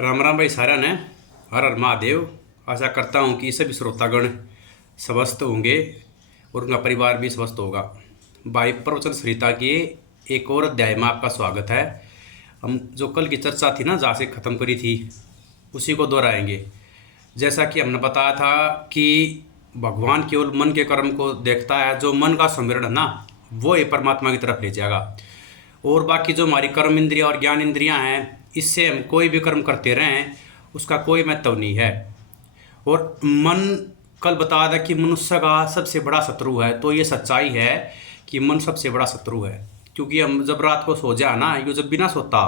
राम राम भाई सारा ने। हर हर महादेव। आशा करता हूँ कि सभी श्रोतागण स्वस्थ होंगे और उनका परिवार भी स्वस्थ होगा। भाई प्रवचन संहिता के एक और अध्याय में आपका स्वागत है। हम जो कल की चर्चा थी ना, जहाँ से ख़त्म करी थी, उसी को दोहराएंगे। जैसा कि हमने बताया था कि भगवान केवल मन के कर्म को देखता है। जो मन का सुमिरन है ना, वो ये परमात्मा की तरफ ले जाएगा। और बाकी जो हमारी कर्म इंद्रियाँ और ज्ञान इंद्रियाँ हैं, इससे हम कोई भी कर्म करते रहें, उसका कोई महत्व नहीं है। और मन, कल बताया था कि मनुष्य का सबसे बड़ा शत्रु है। तो ये सच्चाई है कि मन सबसे बड़ा शत्रु है। क्योंकि हम जब रात को सो जाए ना, ये जब बिना सोता,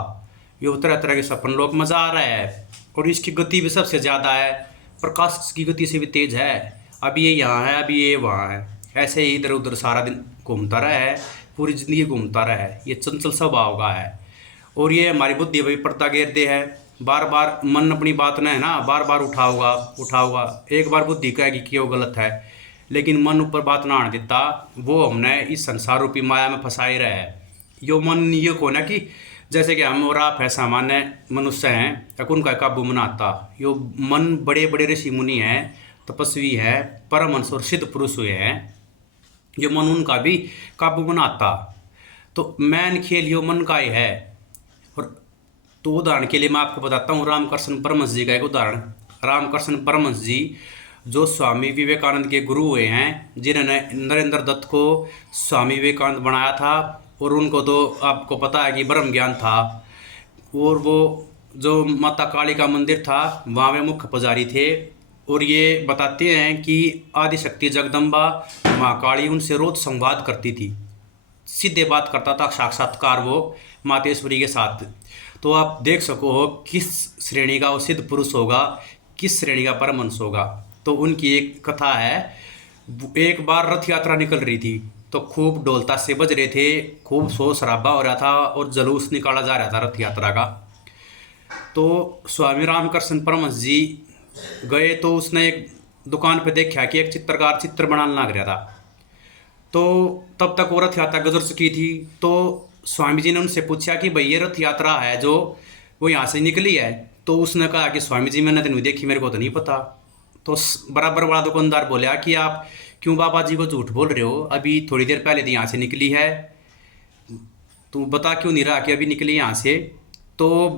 ये तरह तरह के सपन लोग मज़ा आ रहा है। और इसकी गति भी सबसे ज़्यादा है, प्रकाश की गति से भी तेज है। अभी ये यहाँ है, अभी ये वहाँ है, ऐसे ही इधर उधर सारा दिन घूमता रहा है, पूरी ज़िंदगी घूमता रहा है। ये चंचल स्वभाव का है। और ये हमारी बुद्धि भी पर्दा घेरते हैं। बार बार मन अपनी बात न है ना, बार बार उठाऊगा। एक बार बुद्धि कहेगी कि वो गलत है, लेकिन मन ऊपर बात ना आने देता। वो हमने इस संसार रूपी माया में फंसाए रहे है। यो मन ये को ना कि जैसे कि हम और आप है सामान्य मनुष्य हैं, तक उनका काबू मनाता। यो मन बड़े बड़े ऋषि मुनि हैं, तपस्वी है, परमहंस और सिद्ध पुरुष हुए हैं। ये मन उनका भी काबू बनाता। तो मैन खेल यो मन का ही है। और तो उदाहरण के लिए मैं आपको बताता हूँ रामकृष्ण परमहंस जी का एक उदाहरण। रामकृष्ण परमहंस जी जो स्वामी विवेकानंद के गुरु हुए हैं, जिन्होंने नरेंद्र दत्त को स्वामी विवेकानंद बनाया था। और उनको तो आपको पता है कि ब्रह्म ज्ञान था। और वो जो माता काली का मंदिर था, वहाँ में मुख्य पुजारी थे। और ये बताते हैं कि आदिशक्ति जगदम्बा महाकाली उनसे रोज संवाद करती थी, सीधे बात करता था, साक्षात्कार वो मातेश्वरी के साथ। तो आप देख सको हो किस श्रेणी का वो सिद्ध पुरुष होगा, किस श्रेणी का परमहंस होगा। तो उनकी एक कथा है। एक बार रथ यात्रा निकल रही थी, तो खूब ढोल ताशे बज रहे थे, खूब शोर शराबा हो रहा था और जुलूस निकाला जा रहा था रथ यात्रा का। तो स्वामी रामकृष्ण परमहंस जी गए, तो उसने एक दुकान पे देखा कि एक चित्रकार चित्र बनाने लग रहा था। तो तब तक वो रथ यात्रा गुजर चुकी थी। तो स्वामी जी ने उनसे पूछा कि भाई ये रथ यात्रा है जो वो यहाँ से निकली है। तो उसने कहा कि स्वामी जी मैंने तो नहीं देखी, मेरे को तो नहीं पता। तो बराबर वाला दुकानदार बोला कि आप क्यों बाबा जी को झूठ बोल रहे हो, अभी थोड़ी देर पहले तो यहाँ से निकली है, तू बता क्यों नहीं रहा कि अभी निकली यहाँ से। तो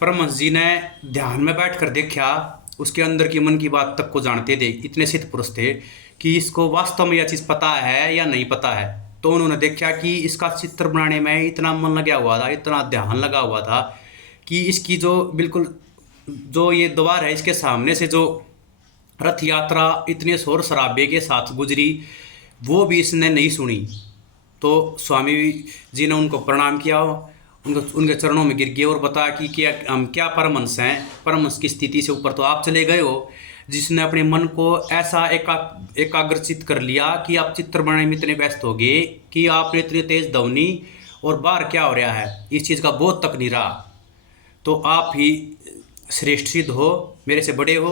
परमहंस जी ने ध्यान में बैठ कर देखा, उसके अंदर की मन की बात तक को जानते थे, इतने सिद्ध पुरुष थे कि इसको वास्तव में यह चीज़ पता है या नहीं पता है। तो उन्होंने देखा कि इसका चित्र बनाने में इतना मन लगा हुआ था, इतना ध्यान लगा हुआ था कि इसकी जो बिल्कुल जो ये द्वार है, इसके सामने से जो रथ यात्रा इतने शोर शराबे के साथ गुजरी, वो भी इसने नहीं सुनी। तो स्वामी जी ने उनको प्रणाम किया, उनके चरणों में गिर गए और बताया कि क्या हम क्या परमहंस हैं, परमहंस की स्थिति से ऊपर तो आप चले गए हो, जिसने अपने मन को ऐसा एकाग्रचित कर लिया कि आप चित्र बनाने में इतने व्यस्त हो गए कि आपने इतनी तेज ध्वनि और बाहर क्या हो रहा है इस चीज़ का बोध तक नहीं रहा। तो आप ही श्रेष्ठ सिद्ध हो, मेरे से बड़े हो।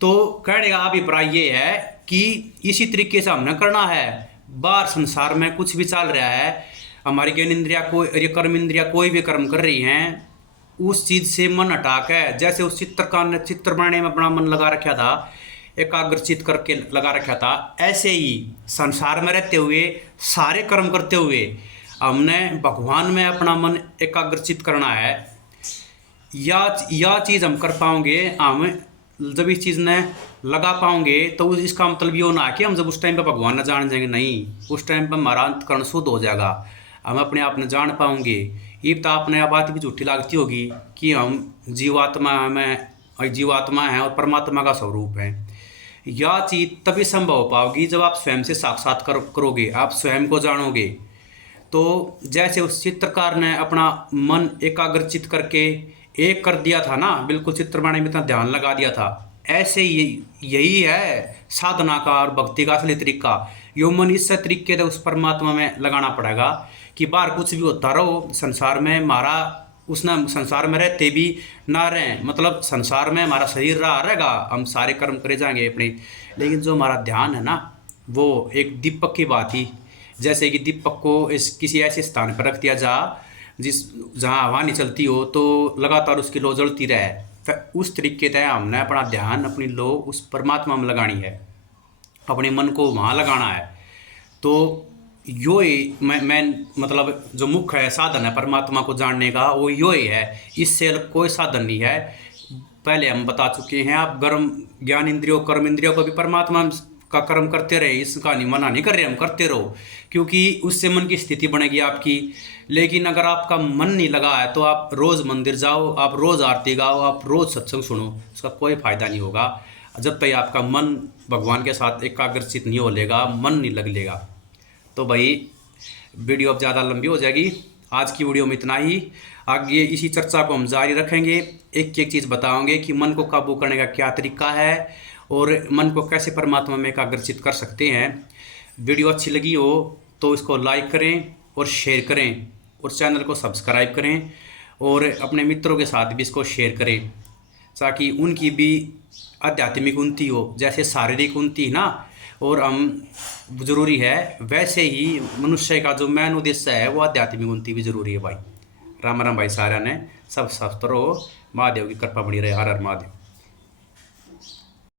तो कहने का अभिप्राय ये है कि इसी तरीके से हमने करना है। बाहर संसार में कुछ भी चल रहा है, हमारी ज्ञान इंद्रिया को, कर्म इंद्रिया कोई भी कर्म कर रही हैं, उस चीज़ से मन हटाक है। जैसे उस चित्रकार ने चित्र बनाने में अपना मन लगा रखा था, एकाग्रचित करके लगा रखा था, ऐसे ही संसार में रहते हुए, सारे कर्म करते हुए हमने भगवान में अपना मन एकाग्रचित करना है। या चीज़ हम कर पाओगे, हम जब इस चीज़ ने लगा पाओगे, तो इसका मतलब ये ना कि हम जब उस टाइम पे भगवान न जान जाएंगे, नहीं, उस टाइम पर हमारा अंतकरण शुद्ध हो जाएगा, हम अपने आप न जान पाओगे। ये तो आपने बात भी झूठी लगती होगी कि हम जीवात्मा हैं और परमात्मा का स्वरूप है। यह चीज़ तभी संभव हो पाओगी जब आप स्वयं से साक्षात्कार करोगे, आप स्वयं को जानोगे। तो जैसे उस चित्रकार ने अपना मन एकाग्रचित करके एक कर दिया था ना, बिल्कुल चित्र बनाने में इतना ध्यान लगा दिया था, ऐसे यही है साधना का और भक्ति का असली तरीका। यो मन इस तरीके से उस परमात्मा में लगाना पड़ेगा कि बाहर कुछ भी होता रहो, संसार में हमारा उसने संसार में रहते भी ना रहें, मतलब संसार में हमारा शरीर रहा रहेगा, हम सारे कर्म करे जाएंगे अपने, लेकिन जो हमारा ध्यान है ना, वो एक दीपक की बात ही, जैसे कि दीपक को किसी ऐसे स्थान पर रख दिया जा जिस जहाँ हवा नहीं चलती हो तो लगातार उसकी लो जलती रहे, फिर उस तरीके से हमने अपना ध्यान अपनी लो उस परमात्मा में लगानी है, अपने मन को वहाँ लगाना है। तो यो ही मैं मतलब जो मुख्य है साधन है परमात्मा को जानने का, वो यो ही है, इससे अलग कोई साधन नहीं है। पहले हम बता चुके हैं, आप कर्म ज्ञान इंद्रियों कर्म इंद्रियों को भी परमात्मा का कर्म करते रहे, इसका नहीं मना नहीं कर रहे हम, करते रहो, क्योंकि उससे मन की स्थिति बनेगी आपकी। लेकिन अगर आपका मन नहीं लगा है तो आप रोज़ मंदिर जाओ, आप रोज़ आरती गाओ, आप रोज़ सत्संग सुनो, उसका कोई फ़ायदा नहीं होगा जब तक आपका मन भगवान के साथ एकाग्रचित नहीं हो लेगा, मन नहीं लग लेगा। तो भाई वीडियो अब ज़्यादा लंबी हो जाएगी, आज की वीडियो में इतना ही। आगे इसी चर्चा को हम जारी रखेंगे, एक एक चीज़ बताओगे कि मन को काबू करने का क्या तरीका है और मन को कैसे परमात्मा में एकाग्रचित कर सकते हैं। वीडियो अच्छी लगी हो तो इसको लाइक करें और शेयर करें और चैनल को सब्सक्राइब करें और अपने मित्रों के साथ भी इसको शेयर करें, ताकि उनकी भी आध्यात्मिक उन्नति हो। जैसे शारीरिक उन्नति ना और हम ज़रूरी है, वैसे ही मनुष्य का जो मेन उद्देश्य है वो आध्यात्मिक उन्नति भी ज़रूरी है भाई। राम राम भाई सारा ने सब स्वस्थ रहो, महादेव की कृपा बनी रहे। हर हर महादेव।